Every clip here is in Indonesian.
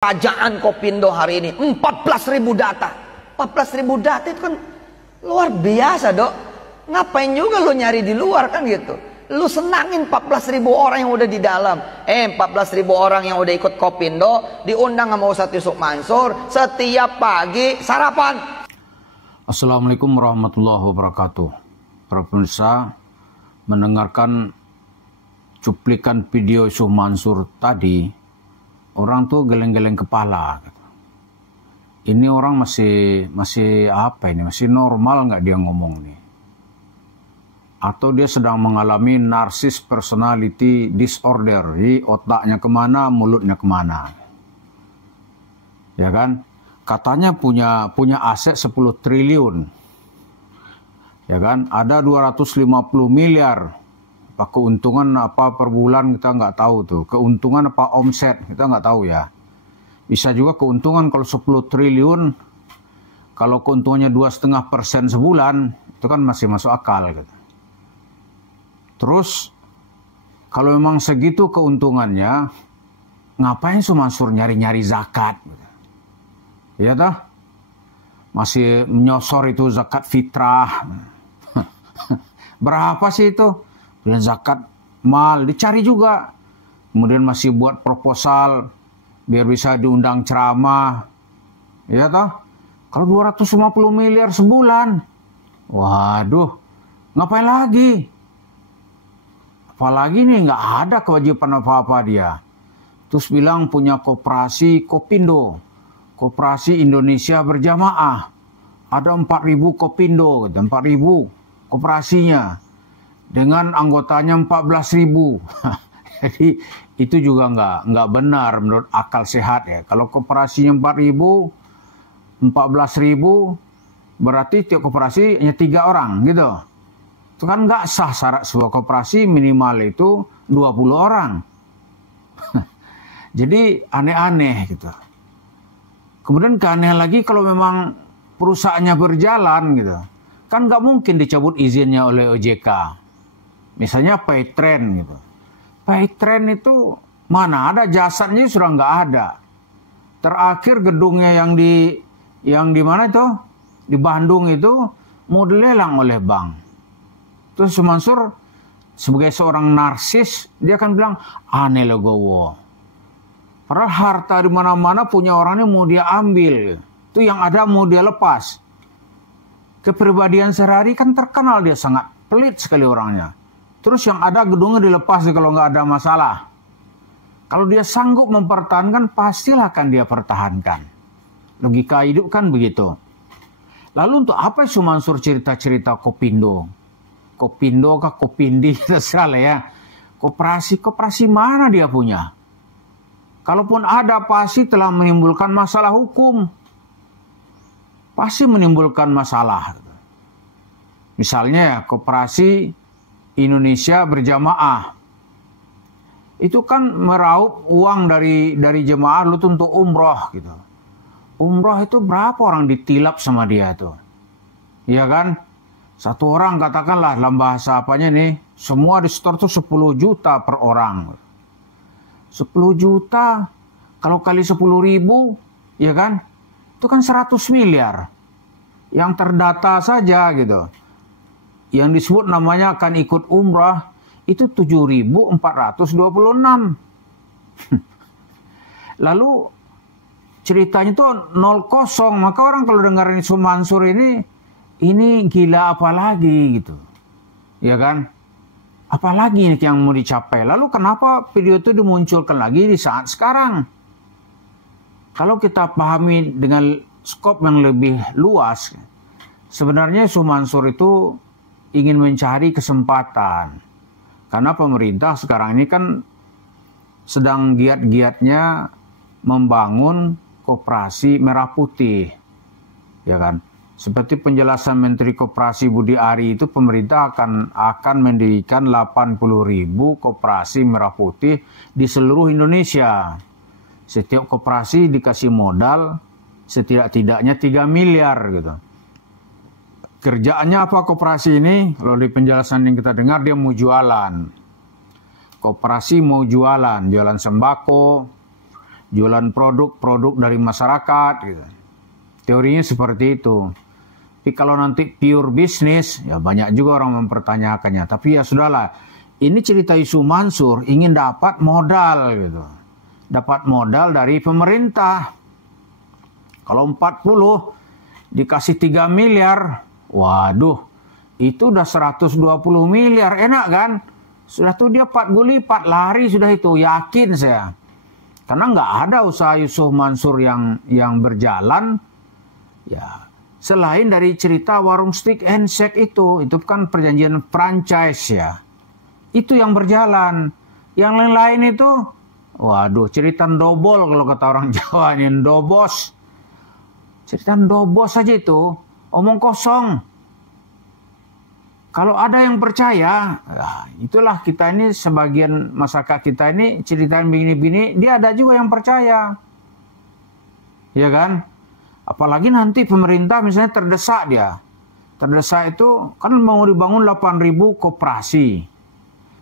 Kerajaan Kopindo hari ini 14.000 data. 14.000 data itu kan luar biasa, Dok. Ngapain juga lo nyari di luar kan gitu. Lu senangin 14.000 orang yang udah di dalam. 14.000 orang yang udah ikut Kopindo diundang sama Ustadz Yusuf Mansur setiap pagi sarapan. Assalamualaikum warahmatullahi wabarakatuh. Para pemirsa, mendengarkan cuplikan video Yusuf Mansur tadi, orang tuh geleng-geleng kepala. Ini orang masih apa ini? Masih normal nggak dia ngomong nih? Atau dia sedang mengalami narsis personality disorder? Jadi otaknya kemana, mulutnya kemana? Ya kan? Katanya punya aset 10 triliun. Ya kan? Ada 250 miliar. Keuntungan apa per bulan kita nggak tahu tuh. Keuntungan apa omset kita nggak tahu ya. Bisa juga keuntungan kalau 10 triliun. Kalau keuntungannya 2,5% sebulan, itu kan masih masuk akal gitu. Terus kalau memang segitu keuntungannya, ngapain Yusuf Mansur nyari-nyari zakat? Ya toh? Masih menyosor itu zakat fitrah. Berapa sih itu? Dan zakat mal dicari juga. Kemudian masih buat proposal biar bisa diundang ceramah. Ya toh? Kalau 250 miliar sebulan. Waduh, ngapain lagi? Apalagi nih nggak ada kewajiban apa-apa dia. Terus bilang punya koperasi Kopindo. Koperasi Indonesia Berjamaah. Ada 4.000 Kopindo, 4.000 koperasinya. Dengan anggotanya 14.000. Jadi itu juga nggak benar menurut akal sehat ya. Kalau koperasinya 4.000, 14.000, berarti tiap koperasi hanya 3 orang gitu. Itu kan nggak sah. Syarat sebuah koperasi minimal itu 20 orang. Jadi aneh-aneh gitu. Kemudian keanehan lagi kalau memang perusahaannya berjalan gitu. Kan nggak mungkin dicabut izinnya oleh OJK. Misalnya Paytrend gitu. Paytrend itu mana ada jasadnya sudah nggak ada. Terakhir gedungnya yang di mana itu? Di Bandung itu mau dilelang oleh bank. Terus Yusuf Mansur sebagai seorang narsis dia akan bilang aneh legowo. Padahal harta di mana-mana punya orangnya mau dia ambil. Itu yang ada mau dia lepas. Kepribadian sehari-hari kan terkenal dia sangat pelit sekali orangnya. Terus yang ada gedungnya dilepas kalau nggak ada masalah. Kalau dia sanggup mempertahankan, pastilah akan dia pertahankan. Logika hidup kan begitu. Lalu untuk apa Yusuf Mansur cerita-cerita Kopindo? Kopindo kah Kopindi, terserah lah ya. Koperasi mana dia punya? Kalaupun ada, pasti telah menimbulkan masalah hukum. Pasti menimbulkan masalah. Misalnya ya, koperasi Indonesia Berjamaah. Itu kan meraup uang dari jemaah lu tuh untuk umroh gitu. Umroh itu berapa orang ditilap sama dia tuh? Iya kan? Satu orang katakanlah dalam bahasa apanya nih, semua di store tuh 10 juta per orang. 10 juta kalau kali 10.000, ya kan? Itu kan 100 miliar. Yang terdata saja gitu. Yang disebut namanya akan ikut umrah itu 7.426. Lalu ceritanya itu 0,0. Maka orang kalau dengerin Yusuf Mansur ini gila apa lagi gitu. Ya kan? Apalagi yang mau dicapai. Lalu kenapa video itu dimunculkan lagi di saat sekarang? Kalau kita pahami dengan skop yang lebih luas, sebenarnya Yusuf Mansur itu ingin mencari kesempatan. Karena pemerintah sekarang ini kan sedang giat-giatnya membangun koperasi merah putih. Ya kan? Seperti penjelasan Menteri Koperasi Budi Ari itu, pemerintah akan mendirikan 80.000 koperasi merah putih di seluruh Indonesia. Setiap koperasi dikasih modal setidak-tidaknya 3 miliar gitu. Kerjaannya apa koperasi ini? Kalau di penjelasan yang kita dengar dia mau jualan. Koperasi mau jualan sembako, jualan produk dari masyarakat gitu. Teorinya seperti itu. Tapi kalau nanti pure bisnis, ya banyak juga orang mempertanyakannya. Tapi ya sudahlah, ini cerita Yusuf Mansur ingin dapat modal gitu. Dapat modal dari pemerintah. Kalau 40 dikasih 3 miliar, waduh, itu udah 120 miliar, enak kan? Sudah tuh dia 4 lipat, lari sudah itu, yakin saya. Karena nggak ada usaha Yusuf Mansur yang berjalan, ya selain dari cerita warung steak and shake itu kan perjanjian franchise ya. Itu yang berjalan. Yang lain-lain itu, waduh, cerita ndobol kalau kata orang Jawa ini, ndobos. Cerita ndobos saja itu, omong kosong. Kalau ada yang percaya, itulah kita ini, sebagian masyarakat kita ini ceritain begini-begini, dia ada juga yang percaya. Ya kan? Apalagi nanti pemerintah misalnya terdesak dia. Terdesak itu kan mau dibangun 8.000 koperasi.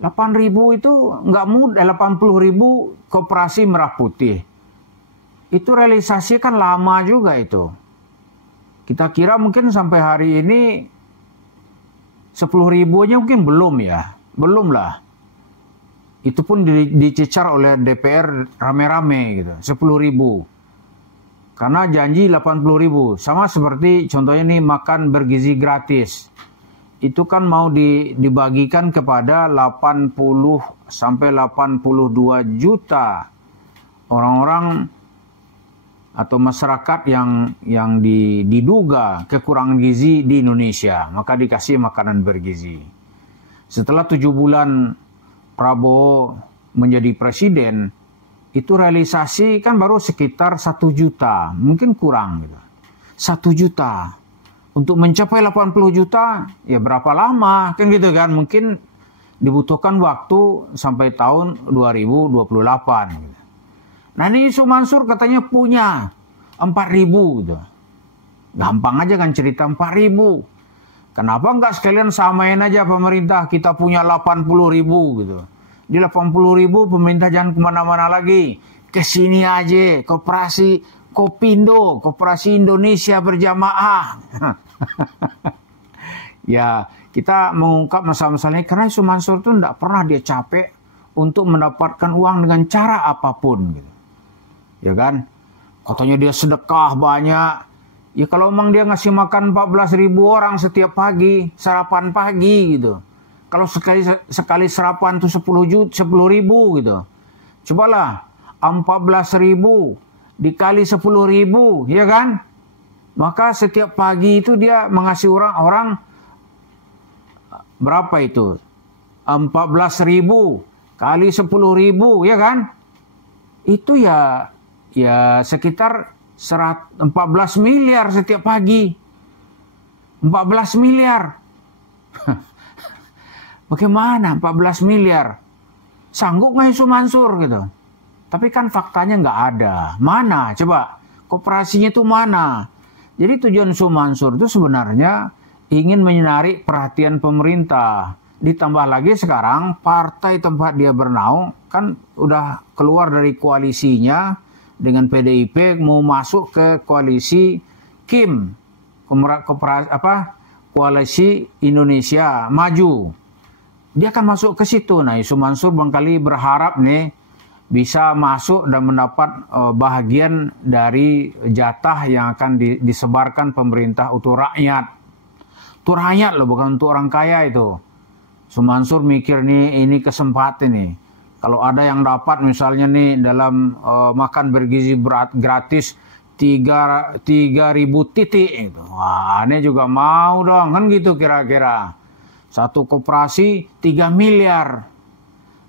8.000 itu nggak mudah, 80.000 koperasi merah putih. Itu realisasi kan lama juga itu. Kita kira mungkin sampai hari ini 10.000-nya mungkin belum ya. Belum lah. Itu pun dicecar oleh DPR rame-rame gitu. 10.000. Karena janji 80.000. Sama seperti contohnya nih makan bergizi gratis. Itu kan mau dibagikan kepada 80 sampai 82 juta orang-orang atau masyarakat yang diduga kekurangan gizi di Indonesia, maka dikasih makanan bergizi. Setelah 7 bulan Prabowo menjadi presiden, itu realisasi kan baru sekitar 1 juta, mungkin kurang gitu. 1 juta. Untuk mencapai 80 juta, ya berapa lama? Kan gitu kan, mungkin dibutuhkan waktu sampai tahun 2028 gitu. Nah ini Yusuf Mansur katanya punya 4.000 gitu. Gampang aja kan cerita 4.000. Kenapa nggak sekalian samain aja pemerintah, kita punya 80.000 gitu. Di 80.000 pemerintah jangan kemana-mana lagi. Kesini aja, koperasi Kopindo, Koperasi Indonesia Berjamaah. Ya, kita mengungkap masalah-masalah ini karena Yusuf Mansur itu tidak pernah dia capek untuk mendapatkan uang dengan cara apapun gitu. Ya kan? Katanya dia sedekah banyak. Ya kalau memang dia ngasih makan 14.000 orang setiap pagi, sarapan pagi gitu. Kalau sekali sarapan tuh 10.000 gitu. Cobalah 14.000 dikali 10.000, ya kan? Maka setiap pagi itu dia mengasih orang berapa itu? 14.000 kali 10.000, ya kan? Itu ya sekitar 14 miliar setiap pagi. 14 miliar. Bagaimana 14 miliar? Sanggup nggak Yusuf Mansur gitu? Tapi kan faktanya nggak ada. Mana? Coba koperasinya itu mana? Jadi tujuan Yusuf Mansur itu sebenarnya ingin menarik perhatian pemerintah. Ditambah lagi sekarang partai tempat dia bernaung kan udah keluar dari koalisinya dengan PDIP, mau masuk ke koalisi KIM, Koalisi Indonesia Maju. Dia akan masuk ke situ. Nah Yusuf Mansur barangkali berharap nih bisa masuk dan mendapat bahagian dari jatah yang akan disebarkan pemerintah untuk rakyat. Untuk rakyat loh, bukan untuk orang kaya itu. Yusuf Mansur mikir nih, ini kesempatan nih. Kalau ada yang dapat misalnya nih dalam makan bergizi gratis 3.000 titik itu. Wah, ini juga mau dong, kan gitu kira-kira. Satu koperasi 3 miliar.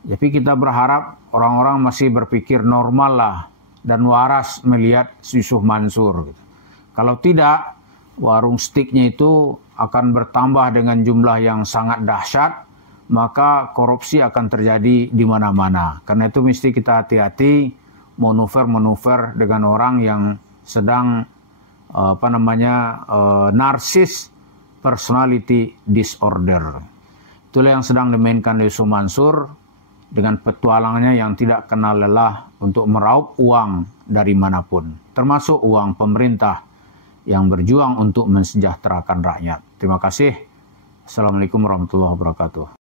Tapi kita berharap orang-orang masih berpikir normal lah dan waras melihat Yusuf Mansur. Gitu. Kalau tidak, warung steaknya itu akan bertambah dengan jumlah yang sangat dahsyat, maka korupsi akan terjadi di mana-mana. Karena itu mesti kita hati-hati manuver-manuver dengan orang yang sedang narsis personality disorder. Itulah yang sedang dimainkan Yusuf Mansur. dengan petualangannya yang tidak kenal lelah untuk meraup uang dari manapun, termasuk uang pemerintah yang berjuang untuk mensejahterakan rakyat. Terima kasih. Assalamualaikum warahmatullahi wabarakatuh.